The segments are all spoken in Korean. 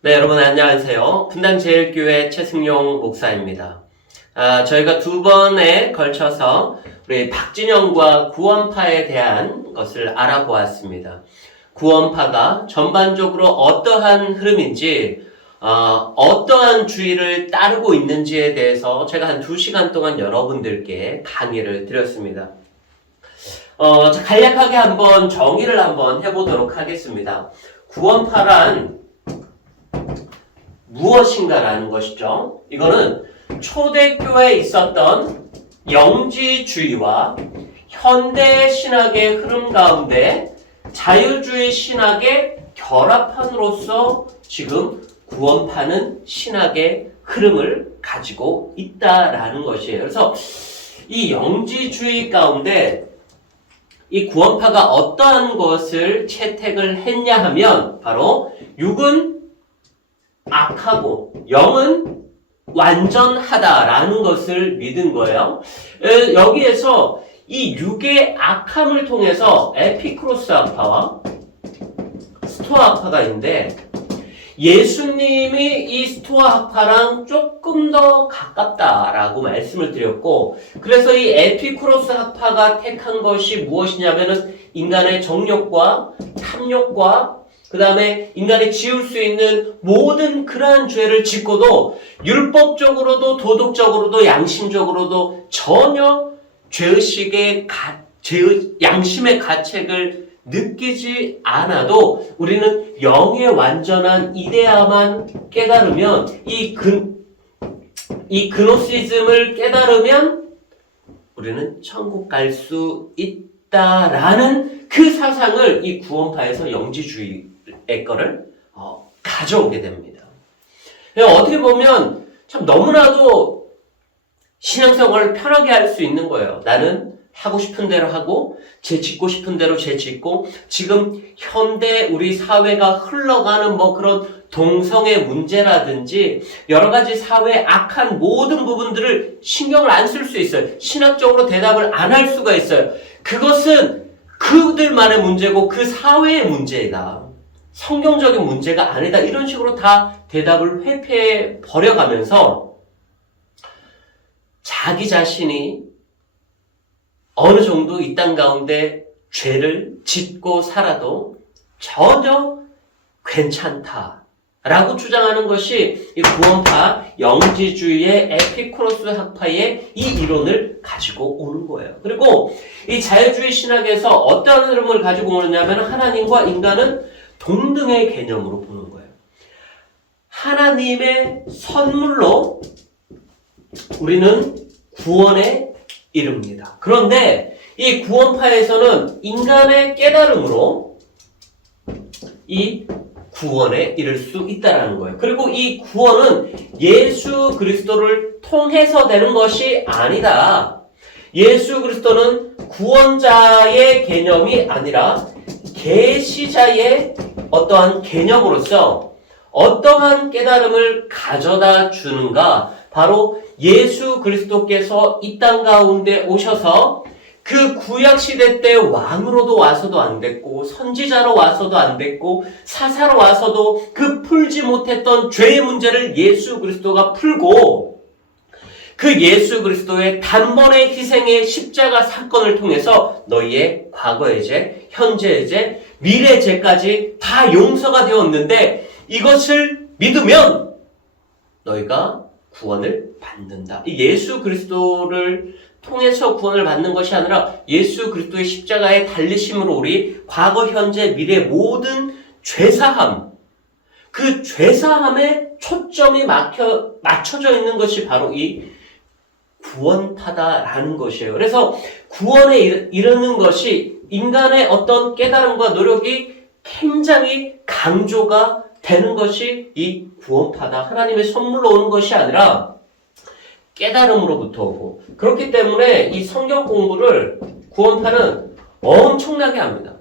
네, 여러분 안녕하세요. 분당제일교회 최승용 목사입니다. 저희가 두 번에 걸쳐서 우리 박진영과 구원파에 대한 것을 알아보았습니다. 구원파가 전반적으로 어떠한 흐름인지, 어떠한 주의를 따르고 있는지에 대해서 제가 한 2시간 동안 여러분들께 강의를 드렸습니다. 간략하게 한번 정의를 한번 해보도록 하겠습니다. 구원파란 무엇인가라는 것이죠. 이거는 초대교회에 있었던 영지주의와 현대 신학의 흐름 가운데 자유주의 신학의 결합판으로서 지금 구원파는 신학의 흐름을 가지고 있다라는 것이에요. 그래서 이 영지주의 가운데 이 구원파가 어떠한 것을 채택을 했냐 하면 바로 육은 악하고 영은 완전하다라는 것을 믿은 거예요. 여기에서 이 육의 악함을 통해서 에피쿠로스 학파와 스토아 학파가 있는데 예수님이 이 스토아 학파랑 조금 더 가깝다라고 말씀을 드렸고, 그래서 이 에피쿠로스 학파가 택한 것이 무엇이냐면은 인간의 정욕과 탐욕과 그 다음에 인간이 지을 수 있는 모든 그러한 죄를 짓고도 율법적으로도 도덕적으로도 양심적으로도 전혀 양심의 가책을 느끼지 않아도 우리는 영의 완전한 이데아만 깨달으면 이 그노시즘을 깨달으면 우리는 천국 갈 수 있다라는 그 사상을 이 구원파에서 영지주의의 거를 가져오게 됩니다. 어떻게 보면 참 너무나도 신앙생활을 편하게 할 수 있는 거예요. 나는 하고 싶은 대로 하고 죄 짓고 싶은 대로 죄 짓고, 지금 현대 우리 사회가 흘러가는 그런 동성애 문제라든지 여러 가지 사회의 악한 모든 부분들을 신경을 안 쓸 수 있어요. 신학적으로 대답을 안 할 수가 있어요. 그것은 그들만의 문제고 그 사회의 문제이다. 성경적인 문제가 아니다. 이런 식으로 다 대답을 회피해 버려가면서 자기 자신이 어느 정도 이 땅 가운데 죄를 짓고 살아도 전혀 괜찮다라고 주장하는 것이 이 구원파 영지주의의 에피쿠로스 학파의 이 이론을 가지고 오는 거예요. 그리고 이 자유주의 신학에서 어떤 흐름을 가지고 오느냐면 하나님과 인간은 동등의 개념으로 보는 거예요. 하나님의 선물로 우리는 구원에 이릅니다. 그런데 이 구원파에서는 인간의 깨달음으로 이 구원에 이를 수 있다는 거예요. 그리고 이 구원은 예수 그리스도를 통해서 되는 것이 아니다. 예수 그리스도는 구원자의 개념이 아니라 계시자의 어떠한 개념으로서 어떠한 깨달음을 가져다 주는가? 바로 예수 그리스도께서 이 땅 가운데 오셔서 그 구약시대 때 왕으로도 와서도 안 됐고, 선지자로 와서도 안 됐고, 사사로 와서도 그 풀지 못했던 죄의 문제를 예수 그리스도가 풀고, 그 예수 그리스도의 단번의 희생의 십자가 사건을 통해서 너희의 과거의 죄, 현재의 죄, 미래의 죄까지 다 용서가 되었는데 이것을 믿으면 너희가 구원을 받는다. 이 예수 그리스도를 통해서 구원을 받는 것이 아니라 예수 그리스도의 십자가의 달리심으로 우리 과거, 현재, 미래 모든 죄사함, 그 죄사함에 초점이 맞춰져 있는 것이 바로 이 구원파다라는 것이에요. 그래서 구원에 이르는 것이 인간의 어떤 깨달음과 노력이 굉장히 강조가 되는 것이 이 구원파다. 하나님의 선물로 오는 것이 아니라 깨달음으로부터 오고, 그렇기 때문에 이 성경 공부를 구원파는 엄청나게 합니다.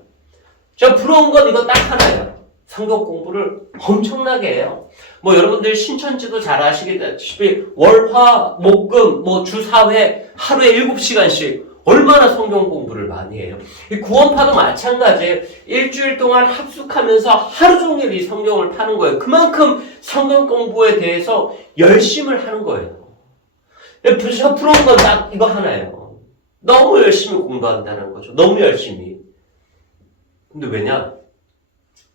제가 부러운 건 이거 딱 하나예요. 성경 공부를 엄청나게 해요. 여러분들 신천지도 잘 아시다시피 월화 목금 주 4회 하루에 7시간씩 얼마나 성경 공부를 많이 많이 해요. 이 구원파도 마찬가지예요. 일주일 동안 합숙하면서 하루 종일 이 성경을 파는 거예요. 그만큼 성경 공부에 대해서 열심을 하는 거예요. 제가 부러운 건 딱 이거 하나예요. 너무 열심히 공부한다는 거죠. 너무 열심히. 근데 왜냐?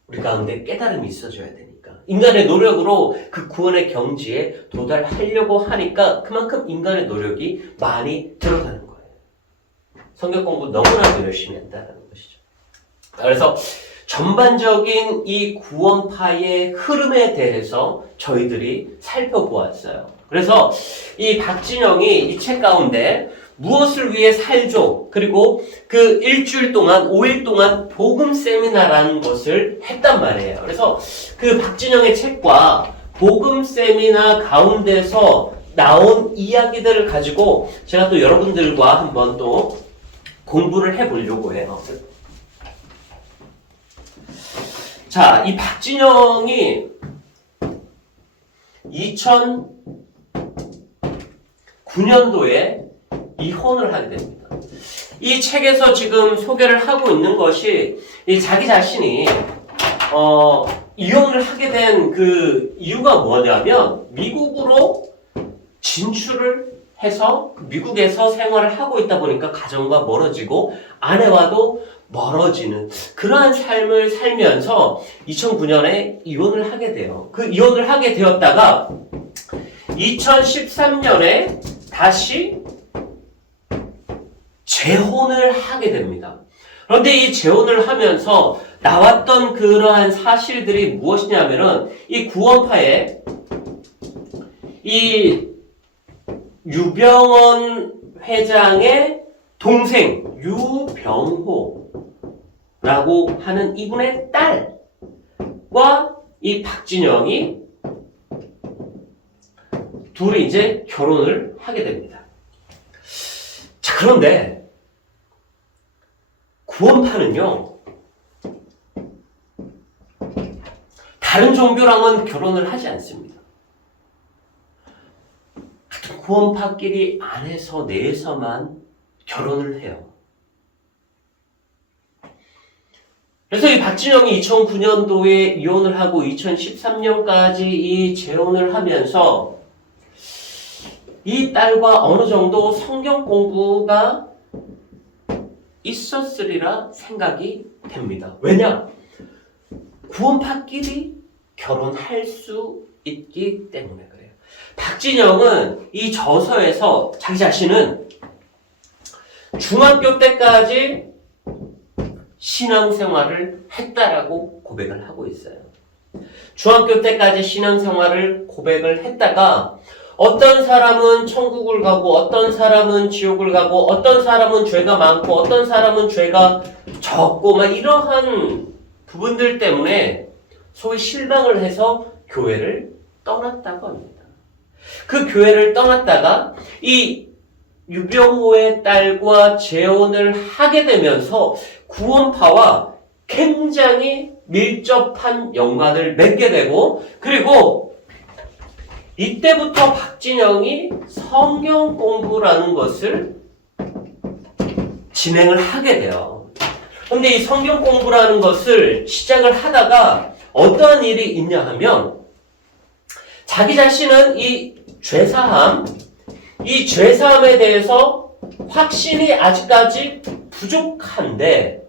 우리 가운데 깨달음이 있어줘야 되니까. 인간의 노력으로 그 구원의 경지에 도달하려고 하니까 그만큼 인간의 노력이 많이 들어가는 거예요. 성경 공부 너무나도 열심히 한다는 것이죠. 그래서 전반적인 이 구원파의 흐름에 대해서 저희들이 살펴보았어요. 그래서 이 박진영이 이 책 가운데 무엇을 위해 살죠? 그리고 그 일주일 동안, 5일 동안 복음 세미나라는 것을 했단 말이에요. 그래서 그 박진영의 책과 복음 세미나 가운데서 나온 이야기들을 가지고 제가 또 여러분들과 한번 또 공부를 해보려고 해요. 자, 이 박진영이 2009년도에 이혼을 하게 됩니다. 이 책에서 지금 소개를 하고 있는 것이 이 자기 자신이 이혼을 하게 된 그 이유가 뭐냐면 미국으로 진출을 해서 미국에서 생활을 하고 있다 보니까 가정과 멀어지고 아내와도 멀어지는 그러한 삶을 살면서 2009년에 이혼을 하게 돼요. 그 이혼을 하게 되었다가 2013년에 다시 재혼을 하게 됩니다. 그런데 이 재혼을 하면서 나왔던 그러한 사실들이 무엇이냐면은 이 구원파에 이 유병원 회장의 동생 유병호라고 하는 이분의 딸과 이 박진영이 둘이 이제 결혼을 하게 됩니다. 자, 그런데 구원파는요, 다른 종교랑은 결혼을 하지 않습니다. 같은 구원파끼리 안에서 내에서만 결혼을 해요. 그래서 이 박진영이 2009년도에 이혼을 하고 2013년까지 이 재혼을 하면서 이 딸과 어느 정도 성경 공부가 있었으리라 생각이 됩니다. 왜냐? 구원파끼리 결혼할 수 있기 때문에 그래요. 박진영은 이 저서에서 자기 자신은 중학교 때까지 신앙생활을 했다라고 고백을 하고 있어요. 중학교 때까지 신앙생활을 고백을 했다가 어떤 사람은 천국을 가고 어떤 사람은 지옥을 가고 어떤 사람은 죄가 많고 어떤 사람은 죄가 적고 막 이러한 부분들 때문에 소위 실망을 해서 교회를 떠났다고 합니다. 그 교회를 떠났다가 이 유병호의 딸과 재혼을 하게 되면서 구원파와 굉장히 밀접한 연관을 맺게 되고 그리고 이때부터 박진영이 성경 공부라는 것을 진행을 하게 돼요. 근데 이 성경 공부라는 것을 시작을 하다가 어떠한 일이 있냐 하면 자기 자신은 이 죄사함에 대해서 확신이 아직까지 부족한데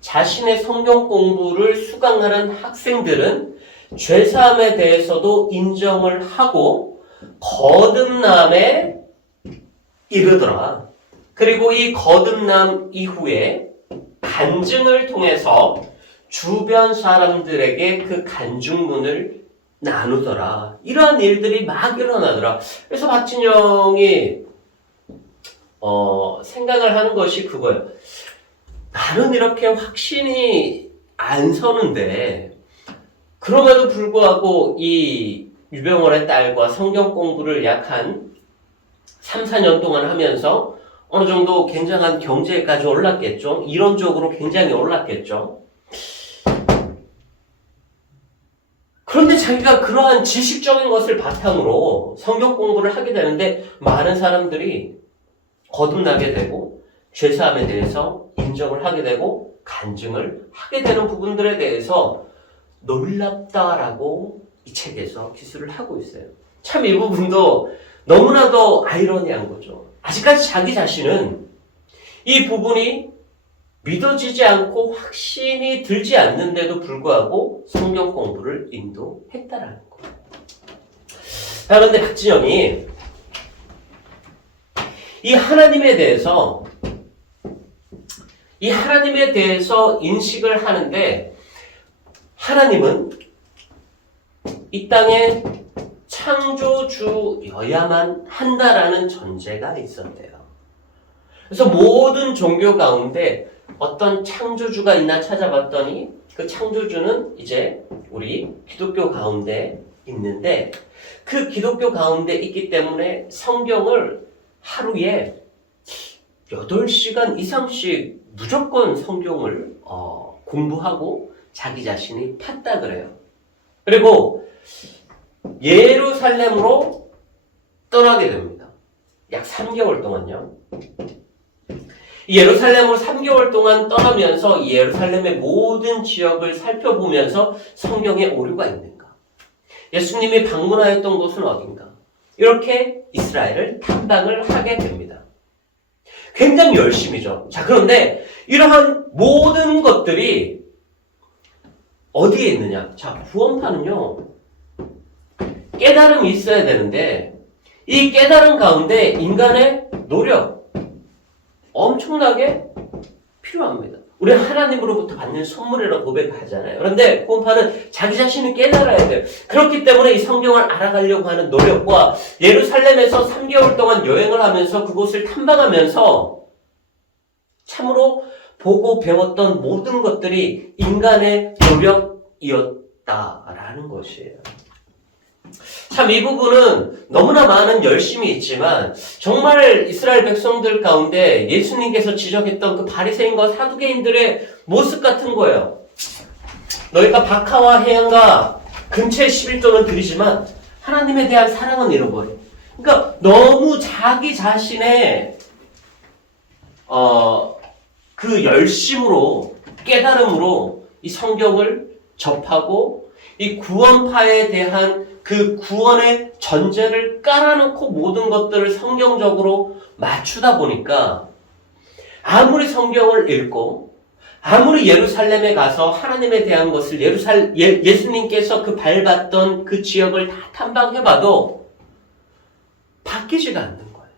자신의 성경 공부를 수강하는 학생들은 죄사함에 대해서도 인정을 하고 거듭남에 이르더라. 그리고 이 거듭남 이후에 간증을 통해서 주변 사람들에게 그 간증문을 나누더라. 이러한 일들이 막 일어나더라. 그래서 박진영이 생각을 하는 것이 그거예요. 나는 이렇게 확신이 안 서는데 그럼에도 불구하고 이 유병원의 딸과 성경 공부를 약 한 3, 4년 동안 하면서 어느 정도 굉장한 경제까지 올랐겠죠. 이론적으로 굉장히 올랐겠죠. 그런데 자기가 그러한 지식적인 것을 바탕으로 성경 공부를 하게 되는데 많은 사람들이 거듭나게 되고 죄사함에 대해서 인정을 하게 되고 간증을 하게 되는 부분들에 대해서 놀랍다라고 이 책에서 기술을 하고 있어요. 참 이 부분도 너무나도 아이러니한 거죠. 아직까지 자기 자신은 이 부분이 믿어지지 않고 확신이 들지 않는데도 불구하고 성경 공부를 인도했다라는 거예요. 자, 그런데 박진영이 이 하나님에 대해서 인식을 하는데 하나님은 이 땅의 창조주여야만 한다라는 전제가 있었대요. 그래서 모든 종교 가운데 어떤 창조주가 있나 찾아봤더니 그 창조주는 이제 우리 기독교 가운데 있는데 그 기독교 가운데 있기 때문에 성경을 하루에 8시간 이상씩 무조건 성경을 공부하고 자기 자신이 팠다 그래요. 그리고 예루살렘으로 떠나게 됩니다. 약 3개월 동안요. 예루살렘으로 3개월 동안 떠나면서 예루살렘의 모든 지역을 살펴보면서 성경에 오류가 있는가? 예수님이 방문하였던 곳은 어딘가? 이렇게 이스라엘을 탐방을 하게 됩니다. 굉장히 열심이죠. 자, 그런데 이러한 모든 것들이 어디에 있느냐? 자, 구원파는요, 깨달음이 있어야 되는데, 이 깨달음 가운데 인간의 노력, 엄청나게 필요합니다. 우리 하나님으로부터 받는 선물이라고 고백하잖아요. 그런데 구원파는 자기 자신을 깨달아야 돼요. 그렇기 때문에 이 성경을 알아가려고 하는 노력과 예루살렘에서 3개월 동안 여행을 하면서 그곳을 탐방하면서 참으로 보고 배웠던 모든 것들이 인간의 노력이었다라는 것이에요. 참 이 부분은 너무나 많은 열심이 있지만 정말 이스라엘 백성들 가운데 예수님께서 지적했던 그 바리새인과 사두개인들의 모습 같은 거예요. 너희가 박하와 해양과 근처에 11조는 드리지만 하나님에 대한 사랑은 잃어버려. 그러니까 너무 자기 자신의 그 열심으로 깨달음으로 이 성경을 접하고 이 구원파에 대한 그 구원의 전제를 깔아놓고 모든 것들을 성경적으로 맞추다 보니까 아무리 성경을 읽고 아무리 예루살렘에 가서 하나님에 대한 것을 예수님께서 그 밟았던 그 지역을 다 탐방해봐도 바뀌지가 않는 거예요.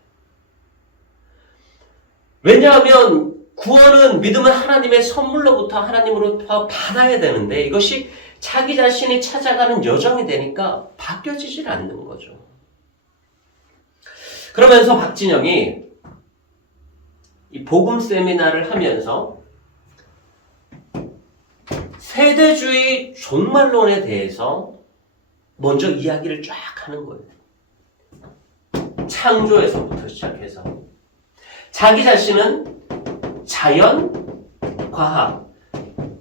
왜냐하면 구원은 믿음은 하나님의 선물로부터 하나님으로부터 받아야 되는데 이것이 자기 자신이 찾아가는 여정이 되니까 바뀌어지질 않는 거죠. 그러면서 박진영이 이 복음 세미나를 하면서 세대주의 종말론에 대해서 먼저 이야기를 쫙 하는 거예요. 창조에서부터 시작해서 자기 자신은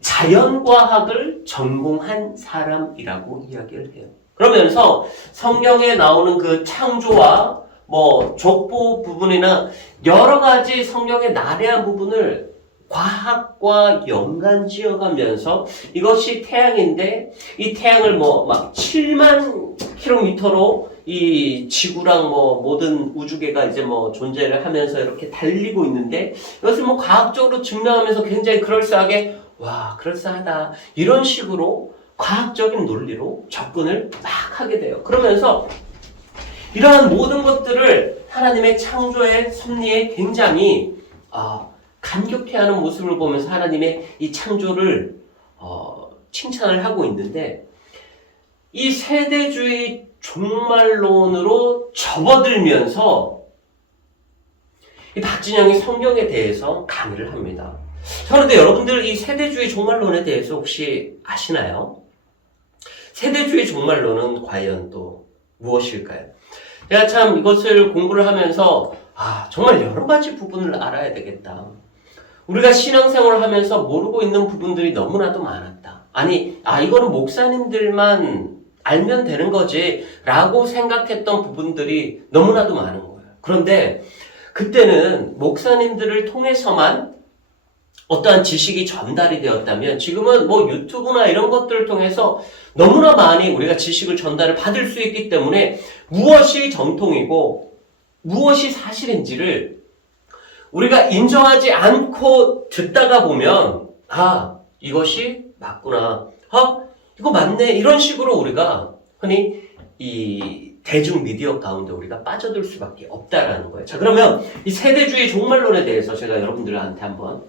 자연과학을 전공한 사람이라고 이야기를 해요. 그러면서 성경에 나오는 그 창조와 족보 부분이나 여러 가지 성경의 나래한 부분을 과학과 연관 지어가면서 이것이 태양인데 이 태양을 막 7만 킬로미터로 이 지구랑 모든 우주계가 이제 존재를 하면서 이렇게 달리고 있는데 이것을 과학적으로 증명하면서 굉장히 그럴싸하게 와, 그럴싸하다. 이런 식으로 과학적인 논리로 접근을 막 하게 돼요. 그러면서 이러한 모든 것들을 하나님의 창조의 섭리에 굉장히 감격해하는 모습을 보면서 하나님의 이 창조를 칭찬을 하고 있는데 이 세대주의 종말론으로 접어들면서 이 박진영이 성경에 대해서 강의를 합니다. 그런데 여러분들 이 세대주의 종말론에 대해서 혹시 아시나요? 세대주의 종말론은 과연 또 무엇일까요? 제가 참 이것을 공부를 하면서 정말 여러 가지 부분을 알아야 되겠다. 우리가 신앙생활을 하면서 모르고 있는 부분들이 너무나도 많았다. 이거는 목사님들만 알면 되는 거지 라고 생각했던 부분들이 너무나도 많은 거예요. 그런데 그때는 목사님들을 통해서만 어떠한 지식이 전달이 되었다면 지금은 뭐 유튜브나 이런 것들을 통해서 너무나 많이 우리가 지식을 전달을 받을 수 있기 때문에 무엇이 정통이고 무엇이 사실인지를 우리가 인정하지 않고 듣다가 보면 이것이 맞구나. 이거 맞네. 이런 식으로 우리가 흔히 이 대중 미디어 가운데 우리가 빠져들 수밖에 없다라는 거예요. 자, 그러면 이 세대주의 종말론에 대해서 제가 여러분들한테 한번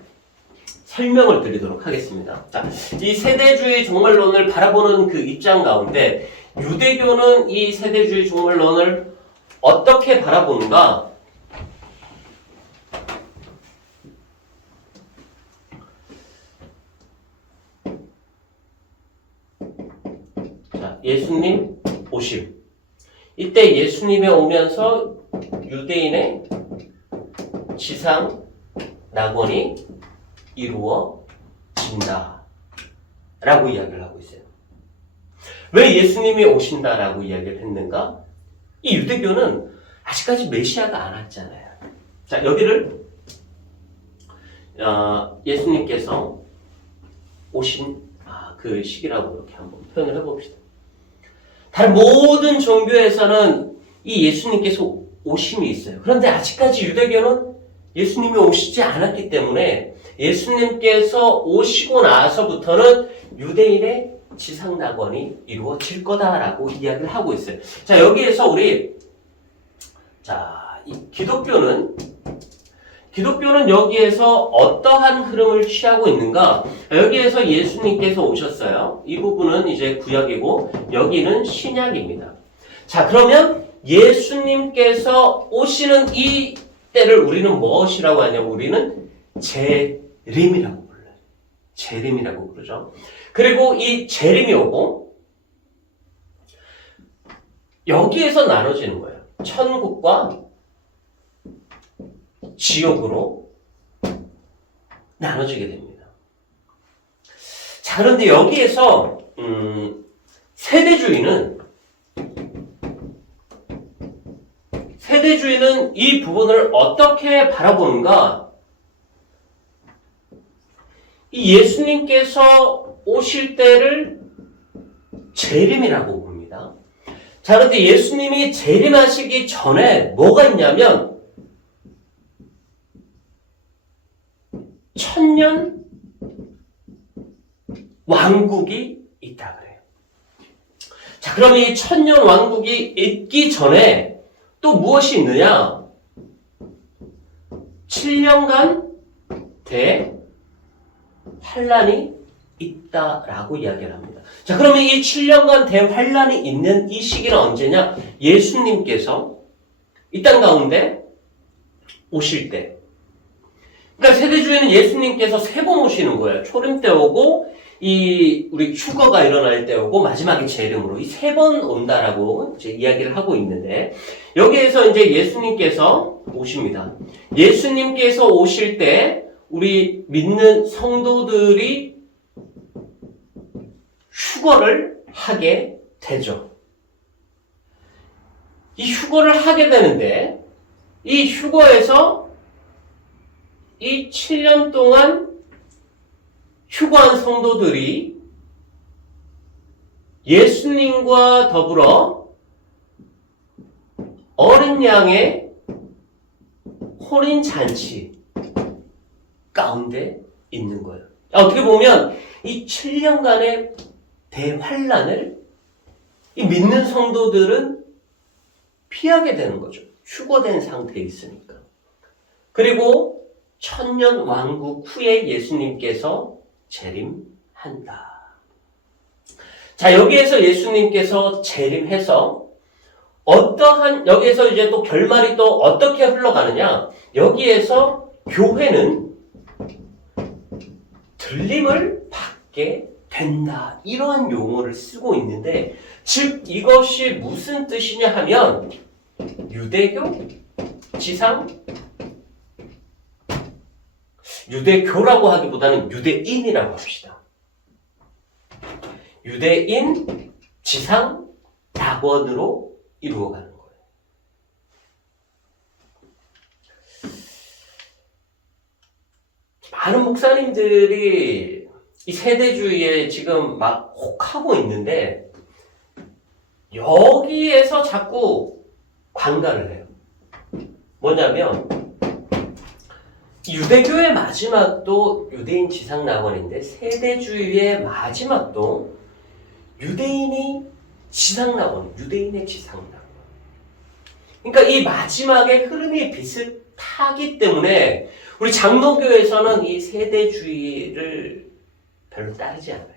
설명을 드리도록 하겠습니다. 자, 이 세대주의 종말론을 바라보는 그 입장 가운데 유대교는 이 세대주의 종말론을 어떻게 바라보는가? 자, 예수님 오심. 이때 예수님이 오면서 유대인의 지상 낙원이 이루어진다 라고 이야기를 하고 있어요. 왜 예수님이 오신다라고 이야기를 했는가? 이 유대교는 아직까지 메시아가 안 왔잖아요. 자, 여기를 예수님께서 오신 그 시기라고 이렇게 한번 표현을 해봅시다. 다른 모든 종교에서는 이 예수님께서 오심이 있어요. 그런데 아직까지 유대교는 예수님이 오시지 않았기 때문에 예수님께서 오시고 나서부터는 유대인의 지상낙원이 이루어질 거다라고 이야기를 하고 있어요. 자, 여기에서 이 기독교는 여기에서 어떠한 흐름을 취하고 있는가? 여기에서 예수님께서 오셨어요. 이 부분은 이제 구약이고 여기는 신약입니다. 자, 그러면 예수님께서 오시는 이 때를 우리는 무엇이라고 하냐면 우리는 재림이라고 불러요. 재림이라고 부르죠. 그리고 이 재림이 오고 여기에서 나눠지는 거예요. 천국과 지옥으로 나눠지게 됩니다. 자, 그런데 여기에서 세대주의는 이 부분을 어떻게 바라보는가? 이 예수님께서 오실 때를 재림이라고 봅니다. 자, 그런데 예수님이 재림하시기 전에 뭐가 있냐면 천년 왕국이 있다 그래요. 자, 그럼 이 천년 왕국이 있기 전에 또 무엇이 있느냐? 7년간 대환란이 있다라고 이야기를 합니다. 자, 그러면 이 7년간 대환란이 있는 이 시기는 언제냐? 예수님께서 이 땅 가운데 오실 때. 그러니까 세대주의는 예수님께서 세 번 오시는 거예요. 초림 때 오고 우리 휴거가 일어날 때 오고 마지막에 재림으로 이 세 번 온다라고 이제 이야기를 하고 있는데 여기에서 이제 예수님께서 오십니다. 예수님께서 오실 때 우리 믿는 성도들이 휴거를 하게 되죠. 이 휴거를 하게 되는데 이 휴거에서 이 7년 동안 휴거한 성도들이 예수님과 더불어 어린 양의 혼인 잔치 가운데 있는 거예요. 어떻게 보면 이 7년간의 대환란을 이 믿는 성도들은 피하게 되는 거죠. 휴거된 상태에 있으니까. 그리고 천년 왕국 후에 예수님께서 재림한다. 자, 여기에서 예수님께서 재림해서 여기에서 이제 또 결말이 또 어떻게 흘러가느냐? 여기에서 교회는 들림을 받게 된다. 이러한 용어를 쓰고 있는데, 즉 이것이 무슨 뜻이냐 하면 유대교 유대교라고 하기보다는 유대인이라고 합시다. 유대인 지상 낙원으로 이루어가는 거예요. 많은 목사님들이 이 세대주의에 지금 막 혹하고 있는데 여기에서 자꾸 관가를 해요. 뭐냐면 유대교의 마지막도 유대인 지상낙원인데 세대주의의 마지막도 유대인의 지상낙원. 그러니까 이 마지막의 흐름이 비슷하기 때문에 우리 장로교에서는 이 세대주의를 별로 따르지 않아요.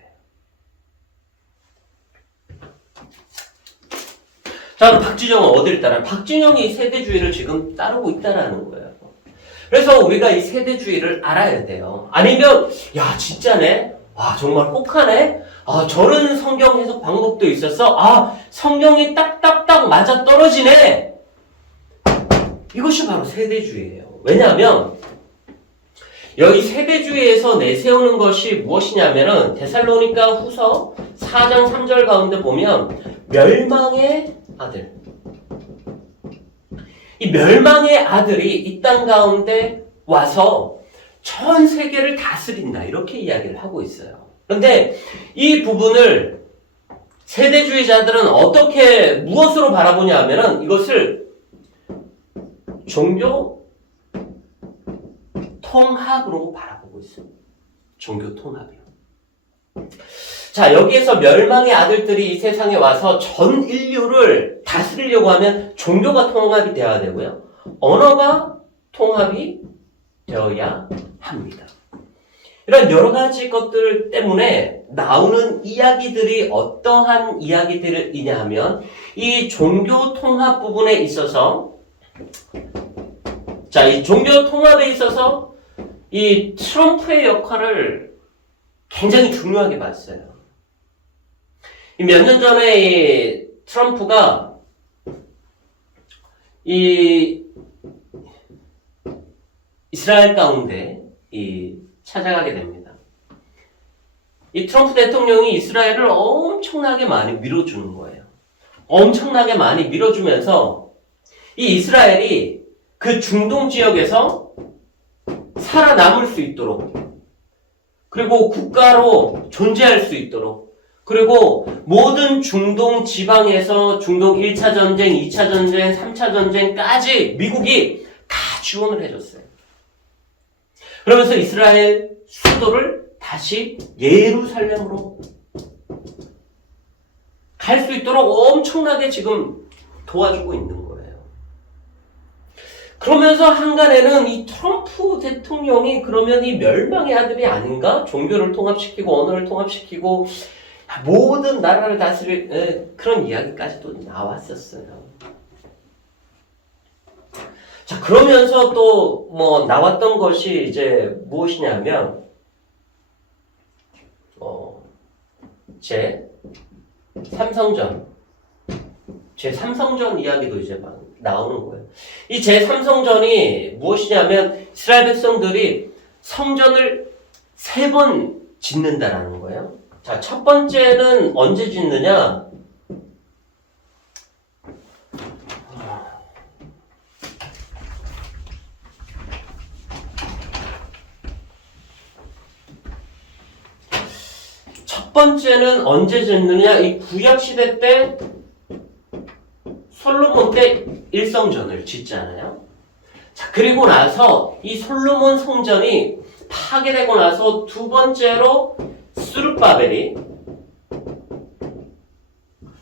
자, 그럼 박진영은 어디를 따라요? 박진영이 이 세대주의를 지금 따르고 있다라는 거예요. 그래서 우리가 이 세대주의를 알아야 돼요. 아니면 야 진짜네? 와 정말 혹하네? 아 저런 성경 해석 방법도 있었어? 아 성경이 딱딱딱 맞아 떨어지네? 이것이 바로 세대주의예요. 왜냐하면 여기 세대주의에서 내세우는 것이 무엇이냐면은 데살로니가 후서 4장 3절 가운데 보면 멸망의 아들. 이 멸망의 아들이 이 땅 가운데 와서 전 세계를 다스린다. 이렇게 이야기를 하고 있어요. 그런데 이 부분을 세대주의자들은 어떻게, 무엇으로 바라보냐 하면은 이것을 종교 통합으로 바라보고 있어요. 종교 통합이요. 자, 여기에서 멸망의 아들들이 이 세상에 와서 전 인류를 다스리려고 하면 종교가 통합이 되어야 되고요. 언어가 통합이 되어야 합니다. 이런 여러 가지 것들 때문에 나오는 이야기들이 어떠한 이야기들이냐 하면 이 종교 통합 부분에 있어서 자, 이 종교 통합에 있어서 이 트럼프의 역할을 굉장히 중요하게 봤어요. 몇 년 전에 이 트럼프가 이 이스라엘 가운데 찾아가게 됩니다. 이 트럼프 대통령이 이스라엘을 엄청나게 많이 밀어주는 거예요. 엄청나게 많이 밀어주면서 이 이스라엘이 그 중동 지역에서 살아남을 수 있도록 그리고 국가로 존재할 수 있도록 그리고 모든 중동 지방에서 중동 1차 전쟁, 2차 전쟁, 3차 전쟁까지 미국이 다 지원을 해줬어요. 그러면서 이스라엘 수도를 다시 예루살렘으로 갈 수 있도록 엄청나게 지금 도와주고 있는 거예요. 그러면서 한간에는 이 트럼프 대통령이 그러면 이 멸망의 아들이 아닌가? 종교를 통합시키고 언어를 통합시키고 모든 나라를 다스릴 그런 이야기까지도 나왔었어요. 자, 그러면서 또 뭐 나왔던 것이 이제 무엇이냐면 제 삼성전 이야기도 이제 막 나오는 거예요. 이 제3성전이 무엇이냐면 이스라엘 백성들이 성전을 3번 짓는다라는 거예요. 자, 첫 번째는 언제 짓느냐? 첫 번째는 언제 짓느냐? 이 구약시대 때 솔로몬 때 1성전을 짓잖아요. 자, 그리고 나서 이 솔로몬 성전이 파괴되고 나서 두 번째로 스룹바벨이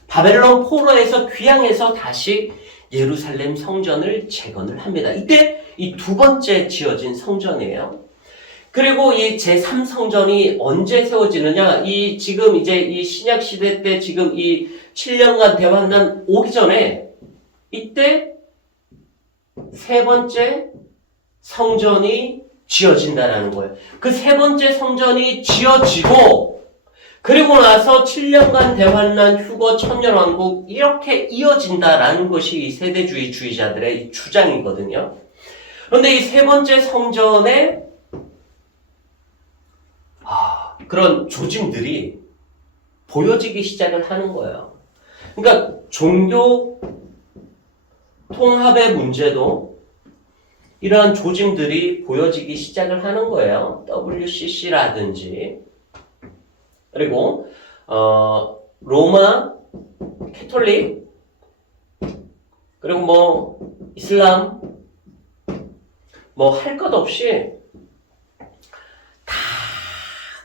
바벨론 포로에서 귀향해서 다시 예루살렘 성전을 재건을 합니다. 이때 이 두 번째 지어진 성전이에요. 그리고 이 제3성전이 언제 세워지느냐? 지금 이제 이 신약 시대 때 지금 이 7년간 대환란 오기 전에 이때 세 번째 성전이 지어진다라는 거예요. 그 세 번째 성전이 지어지고 그리고 나서 7년간 대환란, 휴거, 천년왕국 이렇게 이어진다라는 것이 이 세대주의자들의 주장이거든요. 그런데 이 세 번째 성전에 그런 조짐들이 보여지기 시작을 하는 거예요. 그러니까 종교 통합의 문제도 이러한 조짐들이 보여지기 시작을 하는 거예요. WCC라든지 그리고 로마 캐톨릭 그리고 뭐 이슬람 뭐 할 것 없이 다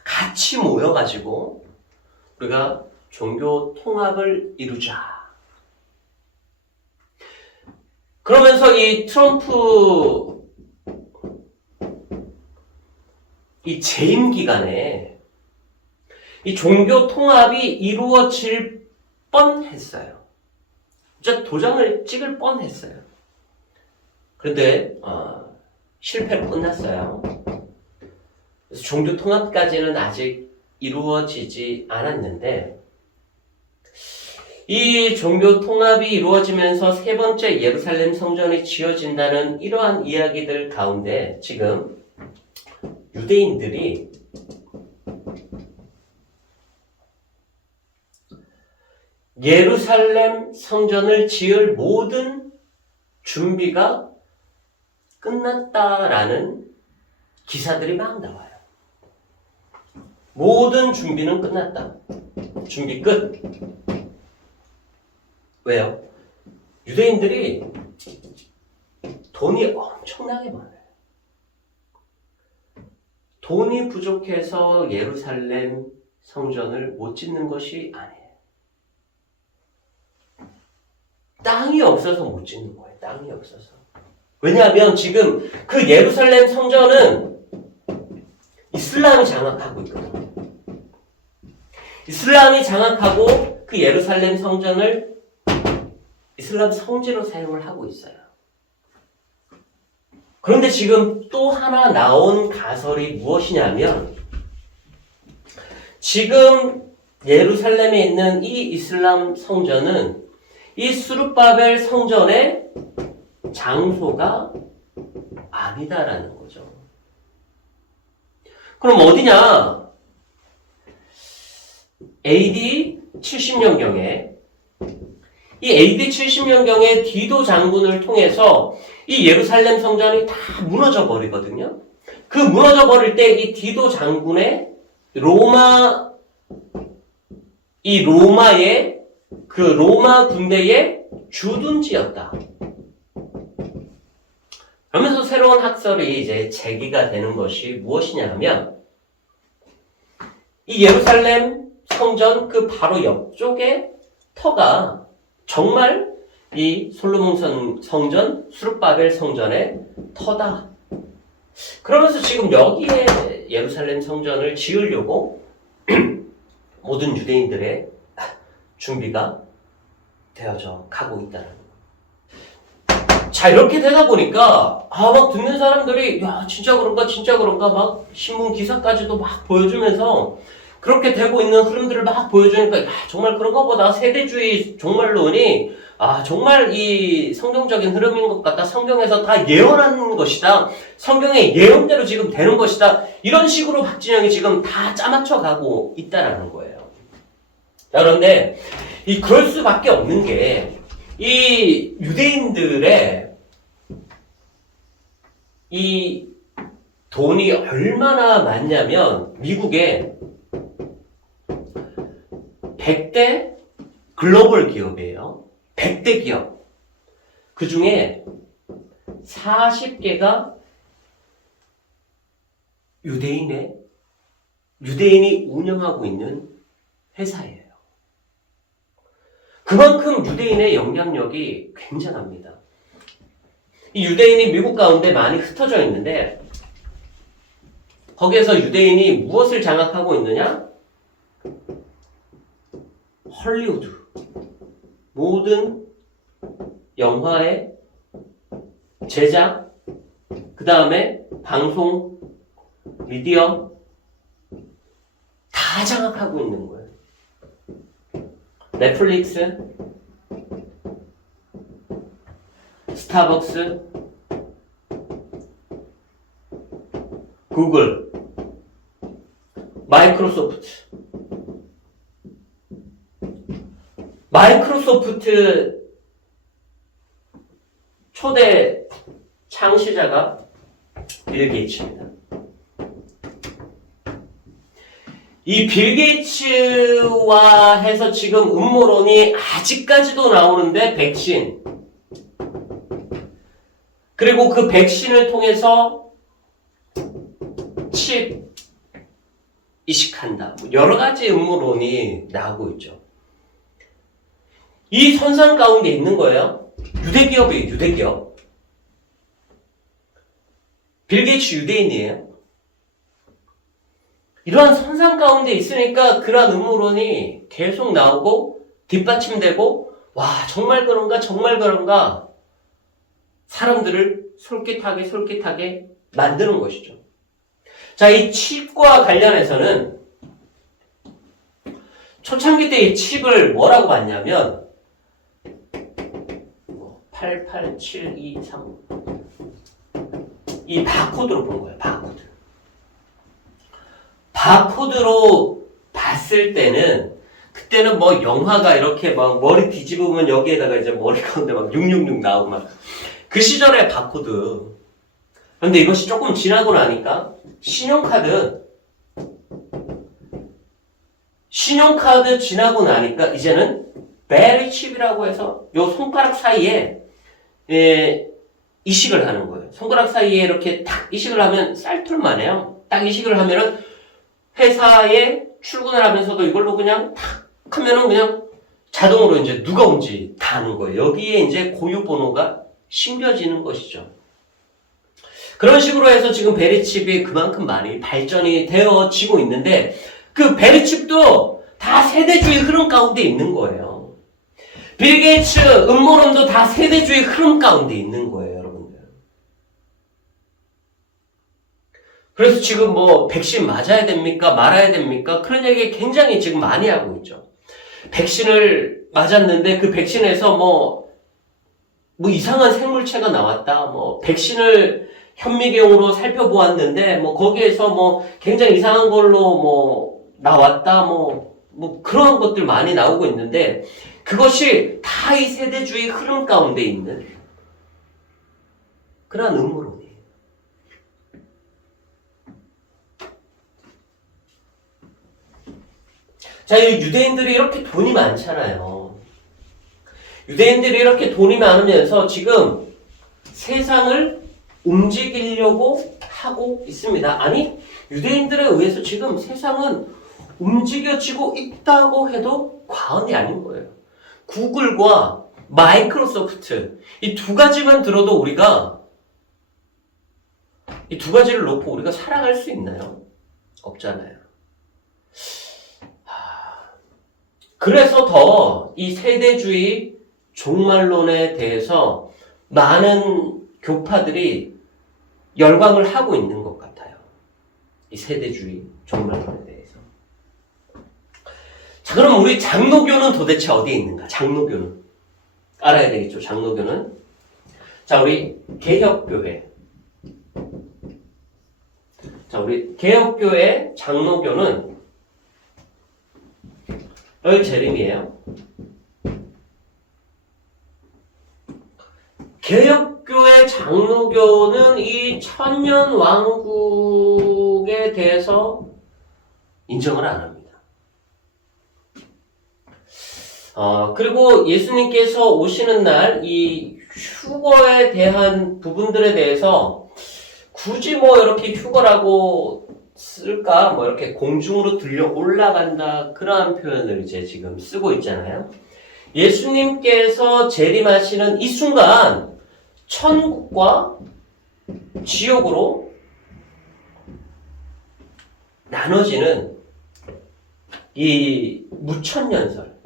같이 모여가지고 우리가 종교 통합을 이루자. 그러면서 이 트럼프 이 재임 기간에 이 종교 통합이 이루어질 뻔했어요. 진짜 도장을 찍을 뻔했어요. 그런데 실패로 끝났어요. 그래서 종교 통합까지는 아직 이루어지지 않았는데 이 종교 통합이 이루어지면서 세 번째 예루살렘 성전이 지어진다는 이러한 이야기들 가운데 지금 유대인들이 예루살렘 성전을 지을 모든 준비가 끝났다라는 기사들이 막 나와요. 모든 준비는 끝났다. 준비 끝. 왜요? 유대인들이 돈이 엄청나게 많아요. 돈이 부족해서 예루살렘 성전을 못 짓는 것이 아니에요. 땅이 없어서 못 짓는 거예요. 땅이 없어서. 왜냐하면 지금 그 예루살렘 성전은 이슬람이 장악하고 있거든요. 이슬람이 장악하고 그 예루살렘 성전을 이슬람 성지로 사용을 하고 있어요. 그런데 지금 또 하나 나온 가설이 무엇이냐면 지금 예루살렘에 있는 이 이슬람 성전은 이 수르바벨 성전의 장소가 아니다라는 거죠. 그럼 어디냐? AD 70년경에 이 AD 70년경에 디도 장군을 통해서 이 예루살렘 성전이 다 무너져 버리거든요. 그 무너져 버릴 때 이 디도 장군의 로마의 그 로마 군대의 주둔지였다. 그러면서 새로운 학설이 이제 제기가 되는 것이 무엇이냐 하면 이 예루살렘 성전 그 바로 옆쪽에 터가 정말 이 솔로몬 성전, 수르바벨 성전의 터다. 그러면서 지금 여기에 예루살렘 성전을 지으려고 모든 유대인들의 준비가 되어져 가고 있다는 거예요. 자, 이렇게 되다 보니까 막 듣는 사람들이 야, 진짜 그런가 막 신문 기사까지도 막 보여주면서 그렇게 되고 있는 흐름들을 막 보여주니까 야, 정말 그런가 보다. 세대주의 종말론이 정말 이 성경적인 흐름인 것 같다. 성경에서 다 예언한 것이다. 성경의 예언대로 지금 되는 것이다. 이런 식으로 박진영이 지금 다 짜맞춰 가고 있다라는 거예요. 자, 그런데 그럴 수밖에 없는 게 이 유대인들의 이 돈이 얼마나 많냐면 미국에 100대 글로벌 기업이에요. 100대 기업. 그 중에 40개가 유대인이 운영하고 있는 회사예요. 그만큼 유대인의 영향력이 굉장합니다. 이 유대인이 미국 가운데 많이 흩어져 있는데 거기에서 유대인이 무엇을 장악하고 있느냐? 헐리우드. 모든 영화의 제작, 그 다음에 방송, 미디어 다 장악하고 있는 거예요. 넷플릭스, 스타벅스, 구글, 마이크로소프트 초대 창시자가 빌 게이츠입니다. 이 빌 게이츠와 해서 지금 음모론이 아직까지도 나오는데 백신, 그리고 그 백신을 통해서 칩 이식한다. 여러 가지 음모론이 나오고 있죠. 이 선상 가운데 있는 거예요. 유대기업이에요, 유대기업. 빌 게이츠 유대인이에요. 이러한 선상 가운데 있으니까 그러한 음모론이 계속 나오고 뒷받침되고, 와, 정말 그런가, 정말 그런가, 사람들을 솔깃하게 만드는 것이죠. 자, 이 칩과 관련해서는 초창기 때 이 칩을 뭐라고 봤냐면 88723 이 바코드로 본 거예요. 바코드로 봤을 때는, 그때는 뭐 영화가 이렇게 막 머리 뒤집으면 여기에다가 이제 머리 가운데 막 666 나오고 막 그 시절의 바코드. 그런데 이것이 조금 지나고 나니까 신용카드 지나고 나니까 이제는 베리 칩이라고 해서 요 손가락 사이에 이식을 하는 거예요. 손가락 사이에 이렇게 딱 이식을 하면 쌀툴만 해요. 딱 이식을 하면은 회사에 출근을 하면서도 이걸로 그냥 탁 하면은 그냥 자동으로 이제 누가 온지 다 아는 거예요. 여기에 이제 고유 번호가 심겨지는 것이죠. 그런 식으로 해서 지금 베리칩이 그만큼 많이 발전이 되어지고 있는데, 그 베리칩도 다 세대주의 흐름 가운데 있는 거예요. 빌 게이츠 음모론도 다 세대주의 흐름 가운데 있는 거예요, 여러분들. 그래서 지금 뭐 백신 맞아야 됩니까? 말아야 됩니까? 그런 얘기 굉장히 지금 많이 하고 있죠. 백신을 맞았는데 그 백신에서 뭐 이상한 생물체가 나왔다. 뭐 백신을 현미경으로 살펴보았는데 뭐 거기에서 뭐 굉장히 이상한 걸로 뭐 나왔다. 뭐 그런 것들 많이 나오고 있는데, 그것이 다 이 세대주의 흐름 가운데 있는 그런 음모론이에요. 자, 이 유대인들이 이렇게 돈이 많잖아요. 유대인들이 이렇게 돈이 많으면서 지금 세상을 움직이려고 하고 있습니다. 아니, 유대인들에 의해서 지금 세상은 움직여지고 있다고 해도 과언이 아닌 거예요. 구글과 마이크로소프트, 이 두 가지만 들어도 우리가, 이 두 가지를 놓고 우리가 살아갈 수 있나요? 없잖아요. 그래서 더 이 세대주의 종말론에 대해서 많은 교파들이 열광을 하고 있는 것 같아요. 이 세대주의 종말론에 대해서. 자, 그럼 우리 장로교는 도대체 어디에 있는가? 장로교는 알아야 되겠죠. 장로교는. 자, 우리 개혁교회. 자, 우리 개혁교회 장로교는 여기 재림이에요. 개혁교회 장로교는 이 천년왕국에 대해서 인정을 안 합니다. 그리고 예수님께서 오시는 날 이 휴거에 대한 부분들에 대해서 굳이 뭐 이렇게 휴거라고 쓸까? 뭐 이렇게 공중으로 들려 올라간다. 그러한 표현을 이제 지금 쓰고 있잖아요. 예수님께서 재림하시는 이 순간 천국과 지옥으로 나눠지는 이 무천년설.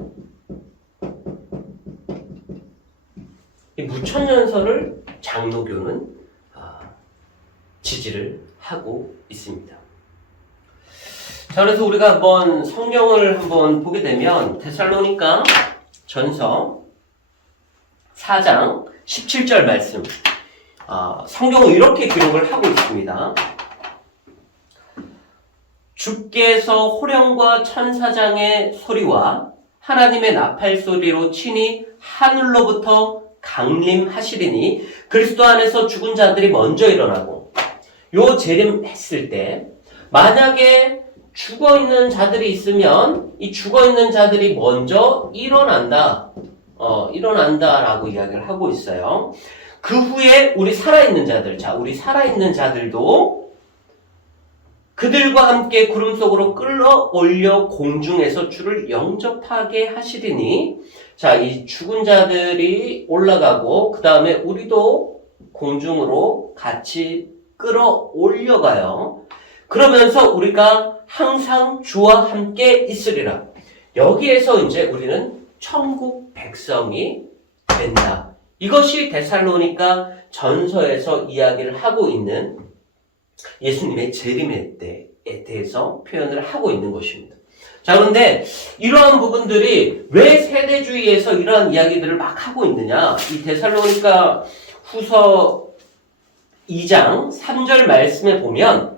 이 무천년설을 장로교는 지지를 하고 있습니다. 자, 그래서 우리가 한번 성경을 한번 보게 되면 데살로니가 전서 4장 17절 말씀, 성경은 이렇게 기록을 하고 있습니다. 주께서 호령과 천사장의 소리와 하나님의 나팔 소리로 친히 하늘로부터 강림하시리니 그리스도 안에서 죽은 자들이 먼저 일어나고 요 재림했을 때 만약에 죽어있는 자들이 있으면 이 죽어있는 자들이 먼저 일어난다라고 이야기를 하고 있어요. 그 후에 우리 살아있는 자들, 우리 살아있는 자들도 그들과 함께 구름 속으로 끌어올려 공중에서 주를 영접하게 하시리니 이 죽은 자들이 올라가고 그 다음에 우리도 공중으로 같이 끌어올려가요. 그러면서 우리가 항상 주와 함께 있으리라. 여기에서 이제 우리는 천국 백성이 된다. 이것이 데살로니가 전서에서 이야기를 하고 있는 예수님의 재림의 때에 대해서 표현을 하고 있는 것입니다. 자, 그런데 이러한 부분들이 왜 세대주의에서 이러한 이야기들을 막 하고 있느냐? 이 데살로니가 후서 2장 3절 말씀에 보면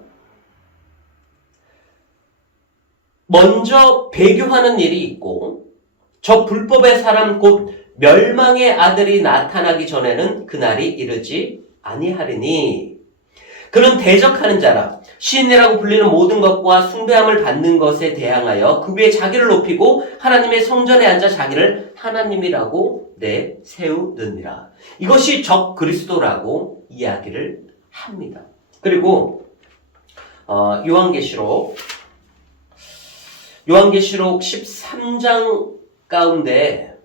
먼저 배교하는 일이 있고 저 불법의 사람 곧 멸망의 아들이 나타나기 전에는 그날이 이르지 아니하리니 그는 대적하는 자라 시인이라고 불리는 모든 것과 숭배함을 받는 것에 대항하여 그 위에 자기를 높이고 하나님의 성전에 앉아 자기를 하나님이라고 내세우느니라. 이것이 적 그리스도라고 이야기를 합니다. 그리고 요한계시록 13장 가운데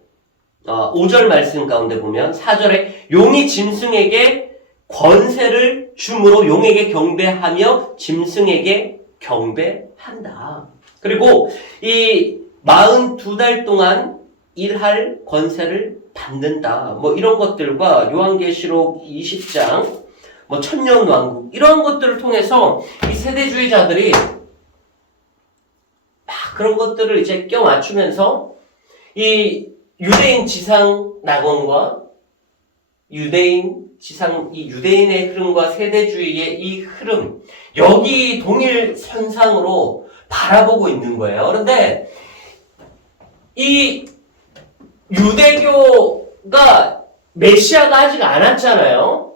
5절 말씀 가운데 보면 4절에 용이 짐승에게 권세를 줌으로 용에게 경배하며 짐승에게 경배한다. 그리고 이 42달 동안 일할 권세를 받는다. 이런 것들과 요한계시록 20장 천년왕국 이런 것들을 통해서 이 세대주의자들이 그런 것들을 이제 껴맞추면서 이 유대인 지상 낙원과 유대인의 흐름과 세대주의의 이 흐름, 여기 동일 선상으로 바라보고 있는 거예요. 그런데 이 유대교가 메시아가 아직 안 왔잖아요.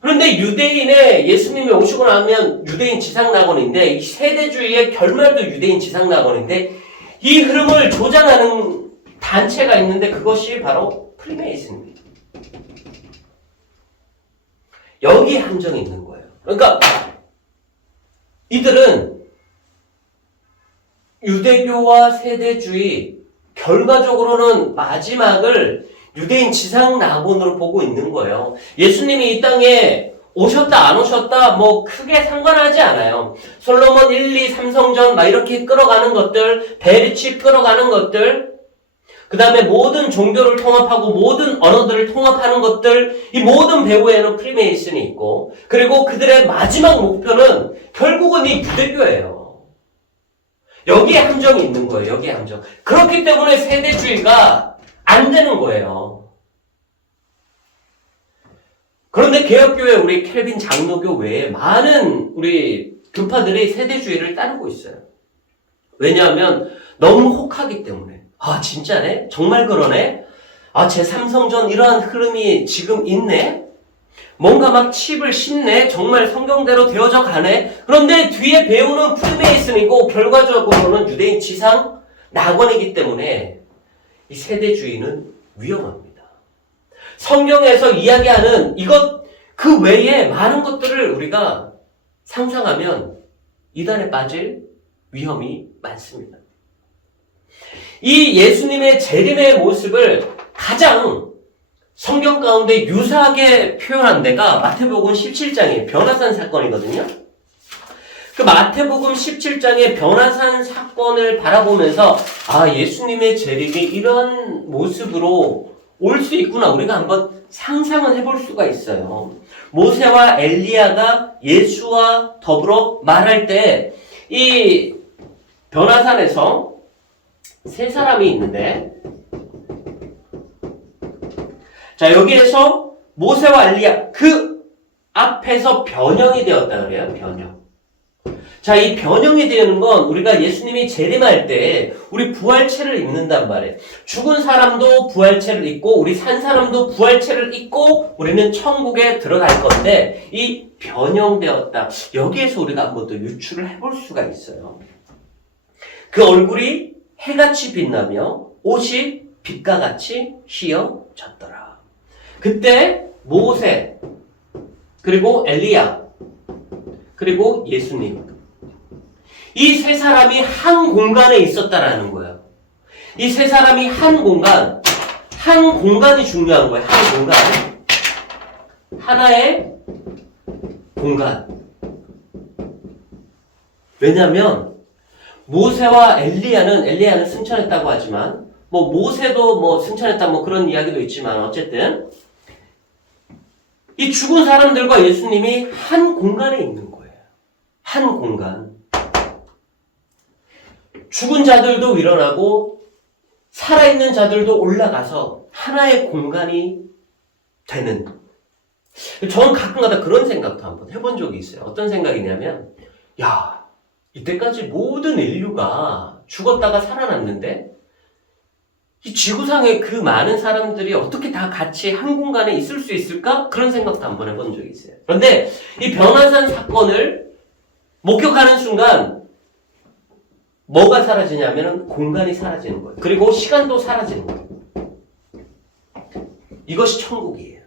그런데 유대인의 예수님이 오시고 나면 유대인 지상낙원인데 이 세대주의의 결말도 유대인 지상낙원인데 이 흐름을 조장하는 단체가 있는데 그것이 바로 프리메이슨입니다. 여기에 함정이 있는 거예요. 그러니까 이들은 유대교와 세대주의 결과적으로는 마지막을 유대인 지상낙원으로 보고 있는 거예요. 예수님이 이 땅에 오셨다 안 오셨다 크게 상관하지 않아요. 솔로몬 1, 2, 3성전 이렇게 끌어가는 것들, 베르치 끌어가는 것들, 그 다음에 모든 종교를 통합하고 모든 언어들을 통합하는 것들, 이 모든 배후에는 프리메이슨이 있고, 그리고 그들의 마지막 목표는 결국은 이 유대교예요. 여기에 함정이 있는 거예요. 여기에 함정. 그렇기 때문에 세대주의가 안 되는 거예요. 그런데 개혁교회 우리 켈빈 장로교 외에 많은 우리 교파들이 세대주의를 따르고 있어요. 왜냐하면 너무 혹하기 때문에. 진짜네? 정말 그러네? 제3성전 이러한 흐름이 지금 있네? 뭔가 막 칩을 씹네? 정말 성경대로 되어져 가네? 그런데 뒤에 배우는 프리메이슨이고 결과적으로는 유대인 지상 낙원이기 때문에 이 세대주의는 위험합니다. 성경에서 이야기하는 이것 그 외에 많은 것들을 우리가 상상하면 이단에 빠질 위험이 많습니다. 이 예수님의 재림의 모습을 가장 성경 가운데 유사하게 표현한 데가 마태복음 17장의 변화산 사건이거든요. 그 마태복음 17장의 변화산 사건을 바라보면서 예수님의 재림이 이런 모습으로 올 수 있구나. 우리가 한번 상상은 해볼 수가 있어요. 모세와 엘리야가 예수와 더불어 말할 때 이 변화산에서 세 사람이 있는데 여기에서 모세와 엘리야 그 앞에서 변형이 되었다 그래요. 변형. 자, 이 변형이 되는 건 우리가 예수님이 재림할 때 우리 부활체를 입는단 말이에요. 죽은 사람도 부활체를 입고 우리 산 사람도 부활체를 입고 우리는 천국에 들어갈 건데 이 변형되었다. 여기에서 우리가 한번 더 유추를 해볼 수가 있어요. 그 얼굴이 해같이 빛나며 옷이 빛과 같이 휘어졌더라. 그때 모세 그리고 엘리야 그리고 예수님 이 세 사람이 한 공간에 있었다라는 거예요. 이 세 사람이 한 공간이 중요한 거예요. 한 공간. 하나의 공간. 왜냐면 모세와 엘리야는 승천했다고 하지만 모세도 승천했다 그런 이야기도 있지만 어쨌든 이 죽은 사람들과 예수님이 한 공간에 있는 거예요. 한 공간. 죽은 자들도 일어나고 살아있는 자들도 올라가서 하나의 공간이 되는. 저는 가끔가다 그런 생각도 한번 해본 적이 있어요. 어떤 생각이냐면 야, 이때까지 모든 인류가 죽었다가 살아났는데 이 지구상의 그 많은 사람들이 어떻게 다 같이 한 공간에 있을 수 있을까? 그런 생각도 한번 해본 적이 있어요. 그런데 이 변화산 사건을 목격하는 순간 뭐가 사라지냐면 공간이 사라지는 거예요. 그리고 시간도 사라지는 거예요. 이것이 천국이에요.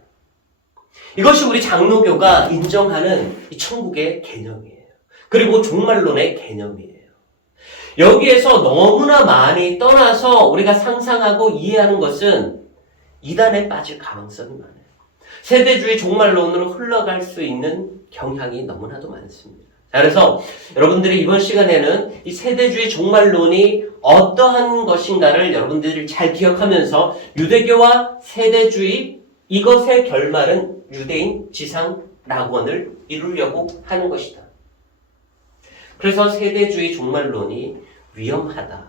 이것이 우리 장로교가 인정하는 이 천국의 개념이에요. 그리고 종말론의 개념이에요. 여기에서 너무나 많이 떠나서 우리가 상상하고 이해하는 것은 이단에 빠질 가능성이 많아요. 세대주의 종말론으로 흘러갈 수 있는 경향이 너무나도 많습니다. 자, 그래서 여러분들이 이번 시간에는 이 세대주의 종말론이 어떠한 것인가를 여러분들이 잘 기억하면서 유대교와 세대주의 이것의 결말은 유대인 지상 낙원을 이루려고 하는 것이다. 그래서 세대주의 종말론이 위험하다.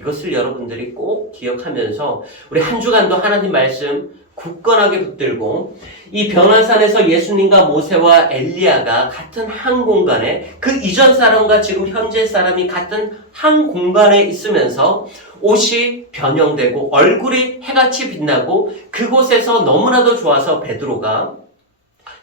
이것을 여러분들이 꼭 기억하면서 우리 한 주간도 하나님 말씀 굳건하게 붙들고 이 변화산에서 예수님과 모세와 엘리야가 같은 한 공간에 그 이전 사람과 지금 현재 사람이 같은 한 공간에 있으면서 옷이 변형되고 얼굴이 해같이 빛나고 그곳에서 너무나도 좋아서 베드로가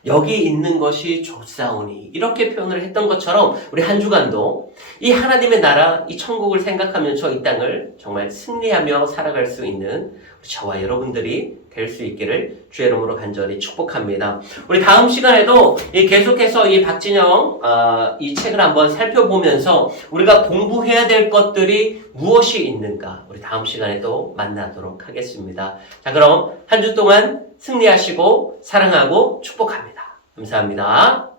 여기 있는 것이 좋사오니 이렇게 표현을 했던 것처럼 우리 한 주간도 이 하나님의 나라, 이 천국을 생각하면서 이 땅을 정말 승리하며 살아갈 수 있는 저와 여러분들이 될 수 있기를 주의 이름으로 간절히 축복합니다. 우리 다음 시간에도 계속해서 이 박진영 이 책을 한번 살펴보면서 우리가 공부해야 될 것들이 무엇이 있는가 우리 다음 시간에 또 만나도록 하겠습니다. 자, 그럼 한 주 동안 승리하시고 사랑하고 축복합니다. 감사합니다.